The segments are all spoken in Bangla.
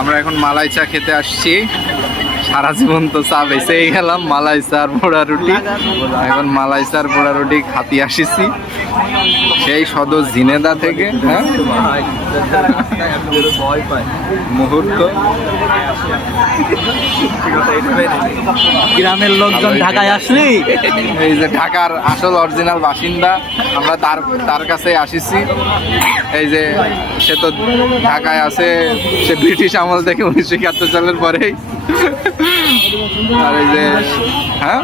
আমরা এখন মালাই চা খেতে আসছি। সারা জীবন তো চা বেঁচেই গেলাম মালাই চার পোড়া রুটি। এখন মালাই চার পোড়া রুটি খাতি আসিছি। সেই সদর জিনেদা থেকে হ্যাঁ? মুহূর্ত। গ্রামের লোকজন ঢাকায় আসলি? এই যে ঢাকার আসল অরিজিনাল বাসিন্দা আমরা তার তার কাছে আসিছি। এই যে সে তো ঢাকায় আছে সে ব্রিটিশ আমল থেকে উনিশশো একাত্তর সালের পরেই। আর এই যে হ্যাঁ?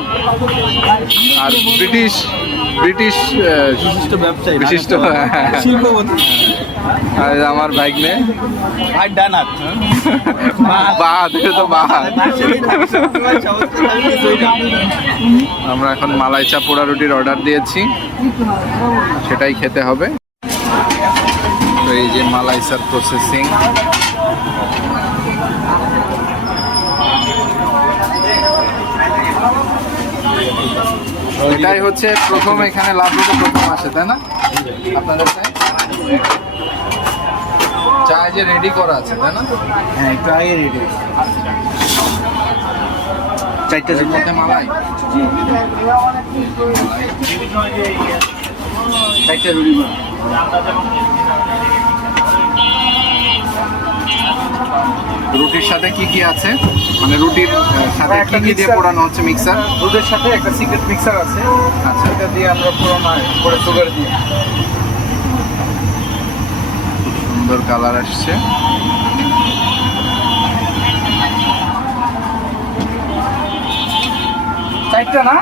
আর ব্রিটিশ ব্রিটিশ বিশিষ্ট ব্যবসায়ী বিশিষ্ট হ্যাঁ। শিল্পপতি। আর আমার ভাগ্নে। ভাই ডানাত বাদ তো বাদ আমরা এখন মালাই চা পোড়া রুটির অর্ডার দিয়েছি। সেটাই খেতে হবে। তো এই যে মালাই চার প্রসেসিং এটাই হচ্ছে প্রথম এখানে লাভ রুটি প্রথম আসে তাই না? আপনাদের চায় যে রেডি করা আছে তাই না? হ্যাঁ একটু আগে রেডি চারটা মধ্যে মালাই? চারটা রুটি রুটির সাথে কি কি আছে? মানে রুটির সাথে কি কি দিয়ে পোড়ানো হচ্ছে মিক্সার রুটির সাথে একটা সিক্রেট মিক্সার আছে। আচ্ছা। এটা দিয়ে আমরা পুরোনো করে সুগার দিয়ে। সুন্দর কালার আসছে। চারটা না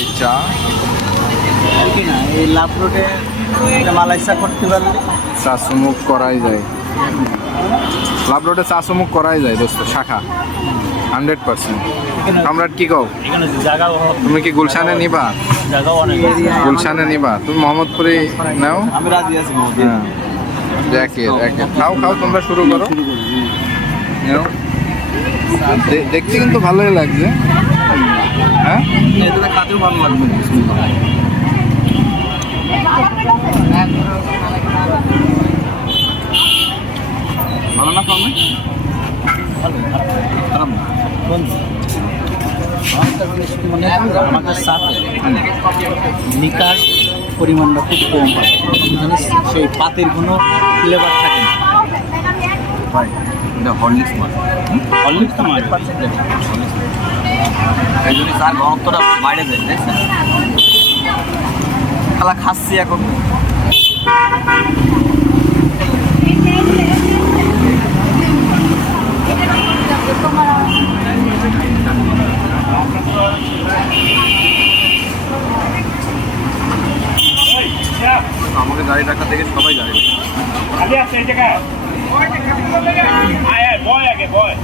এই চা কি না এই লাভ রোডে মালাই চা করতে পারলে চা সুমুখ করাই যায়। লাভ রোডে চা করাই যায় দোস্ত শাখা। হান্ড্রেড পার্সেন্ট সম্রাট কি কও? তুমি কি গুলশানে নিবা? গুলশানে নিবা। তুমি মোহাম্মদপুরে নাও? আমি রাজি আছি হ্যাঁ। খাও খাও তোমরা শুরু করো। দেখতে কিন্তু ভালোই লাগছে। হ্যাঁ? খাতেও ভালো লাগবে। ভালো না ফার্মে হয় আমাদের সাথে নিকার পরিমাণটা খুব কম হয়। জানিস সেই পাতের কোনো ফ্লেভার থাকে না। ভাই এটা হরলিক্স মাল হরলিক্স তো পার্সেন্ট এই জন্য তার ঘনত্বটা বাইরে যায় দেখছেন? খালা খাচ্ছি এখন। আমাকে গাড়ি রাখা থেকে সবাই গাড়ি আগে আছে এই জায়গায়। আয় আয় বয় আগে বয়।